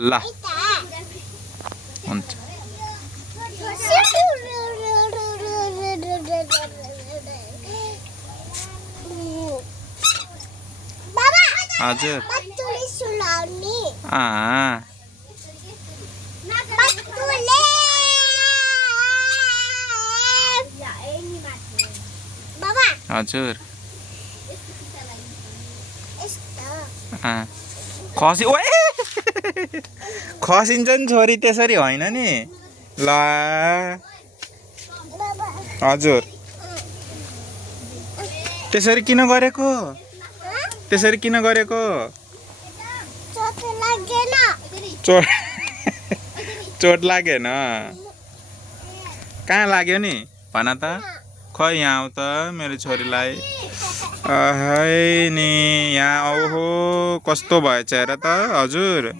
ल हुन्छ हजुर हजुर खसी ओ खसिन्छ नि छोरी त्यसरी होइन नि ल हजुर त्यसरी किन गरेको चोट लागेन कहाँ लाग्यो नि भन त खै यहाँ आऊ त मेरो छोरीलाई नि यहाँ ओहो कस्तो भएछ हेर त हजुर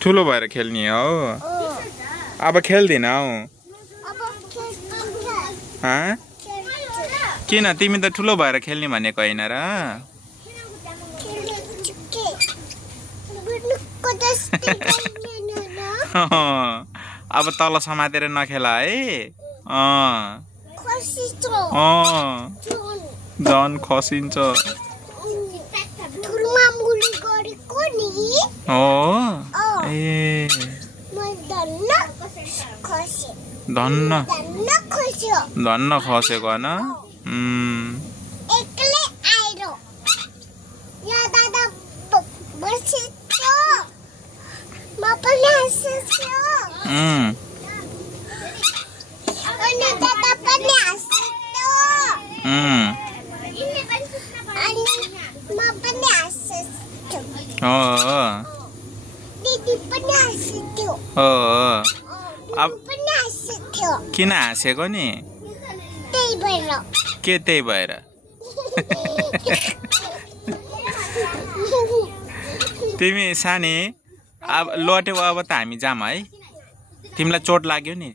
ठुलो भएर खेल्ने हो अब खेल्दिन हौ किन तिमी त ठुलो भएर खेल्ने भनेको होइन र अब तल समातेर नखेला है झन् खसिन्छ ए धन्न खसेको होइन किन हाँसेको नि के त्यही भएर तिमी सानी अब लट्यौ अब त हामी जाम है तिमीलाई चोट लाग्यो नि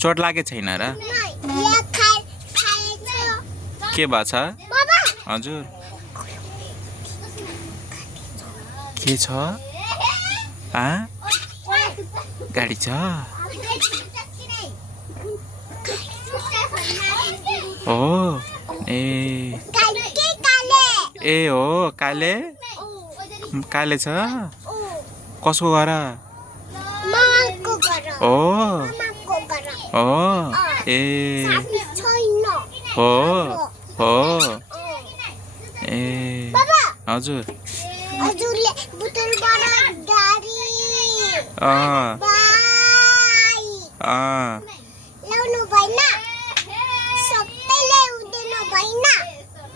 चोट लागेको छैन र के भएछ हजुर के छ गाडी छ हो ए हो काले छ कसको घर हो ए हो ए हजुर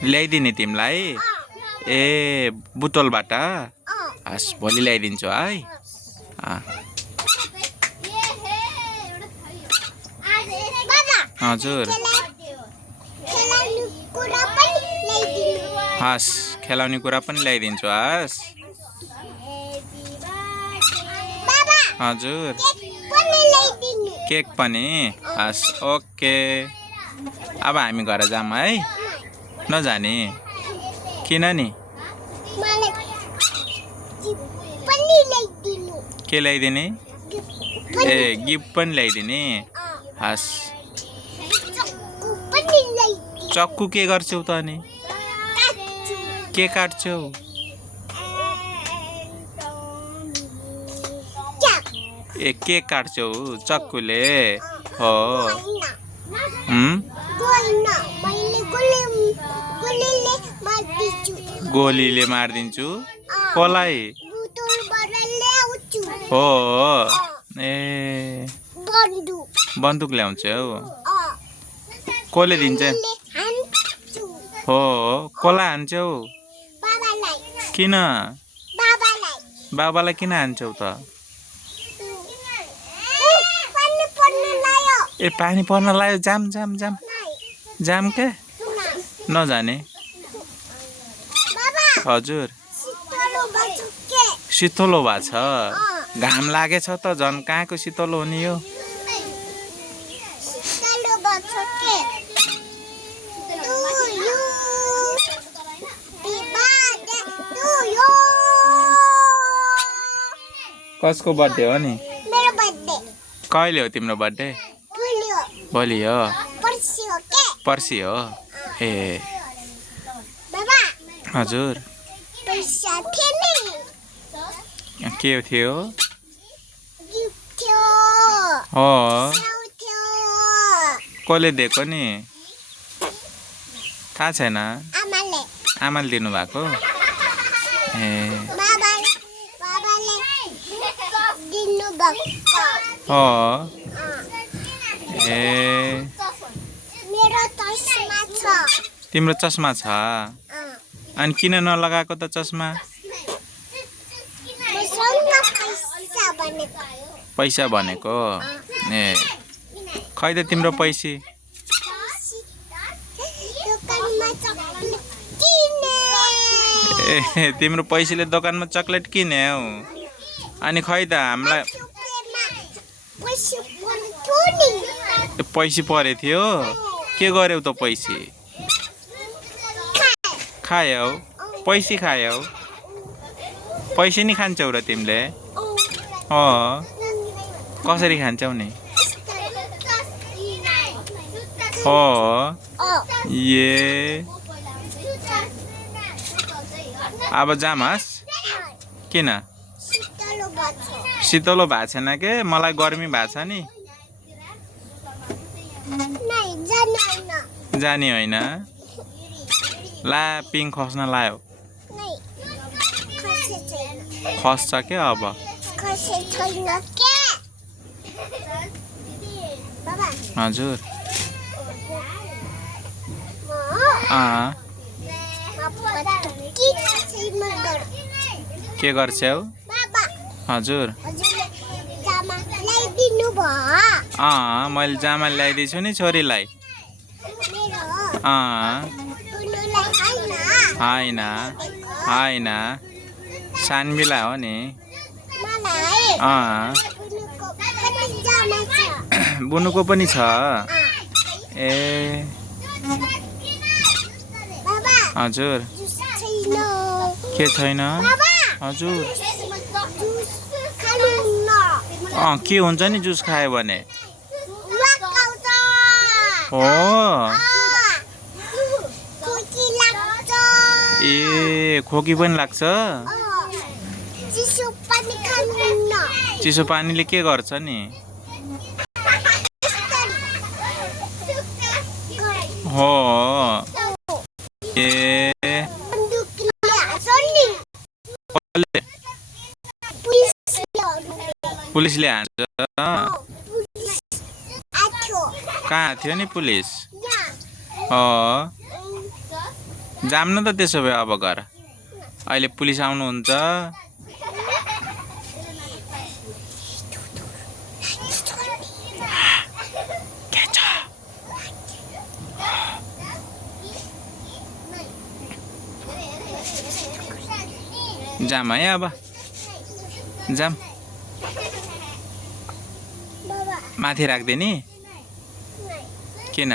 ल्याइदिने तिमीलाई ए बुतलबाट हस् भोलि ल्याइदिन्छु है हजुर हस् खेलाउने कुरा पनि ल्याइदिन्छु हस् हजुर केक पनि हस् ओके अब हामी घर जाम है नजाने किन नि के ल्याइदिने ए गिफ्ट पनि ल्याइदिने हस् चक्कु के गर्छौ त अनि के काट्छौ ए के काट्छौ चक्कुले हो गोलीले मारिदिन्छु कसलाई हो ए बन्दुक ल्याउँछौ कसले दिन्छ हो कसलाई हान्छौ किन बाबालाई किन हान्छौ त ए पानी पर्न लाग्यो जाम के नजाने हजुर शीतलो भएको छ घाम लागेछ त झन् कहाँको शीतलो हुने यो कसको बर्थडे हो नि मेरो बर्थडे कहिले हो तिम्रो बर्थडे भोलि हो पर्सि हो ए बाबा हजुर पैसा थिएन के थियो गिफ्ट थियो हो स्याउ थियो कसले दिएको नि थाहा छैन आमाले दिनु भएको ए बाबाले दिनु भएको हो ए मेरो चस्मा छ तिम्रो चस्मा छ अनि किन नलगाएको त चस्मा पैसा भनेको ए खै त तिम्रो पैसा ए तिम्रो पैसाले दोकानमा चक्लेट किने हौ अनि खै त हामीलाई पैसा परे थियो के गर्यौ त पैसा खायौ पैसा खायौ पैसा नि खान्छौ र तिमीले कसरी खान्छौ नि हो ए अब जामस् किन शीतलो भएको छैन के मलाई गर्मी भएको छ नि जाने होइन ला पिङ खस्न लायो खस्छ के अब हजुर के गर्छौ हजुर मैले जामा ल्याइदिन्छु नि छोरीलाई होइन होइन सानबिला हो नि बुनुको पनि छ ए हजुर के छैन हजुर के हुन्छ नि जुस खायो भने हो ए खोकी पनि लाग्छ चिसो पानीले के गर्छ नि हो ए पुलिसले हान्छ कहाँ थियो नि पुलिस जाम्न त त्यसो भए अब घर अहिले पुलिस आउनुहुन्छ जाम है अब जाम माथि राख्दिने किन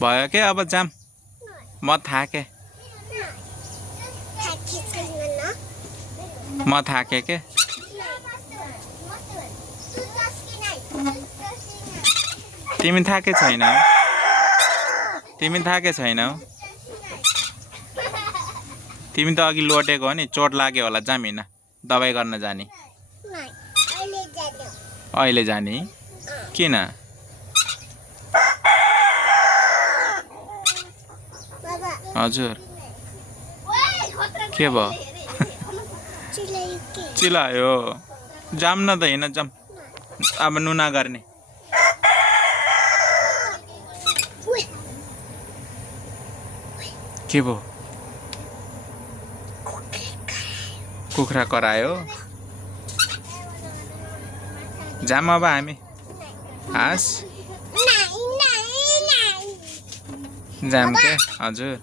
भयो के अब जाम म थाके म थाके के तिमी थाके छैनौ तिमी त अघि लोटेको हो नि चोट लाग्यो होला जामिन दबाई गर्न जाने अहिले जाने किन हजुर के भयो चिलायो जाम न त हिँड जाम अब नुना गर्ने के भयो कुखुरा करायो जाम अब हामी हाँस जाम के हजुर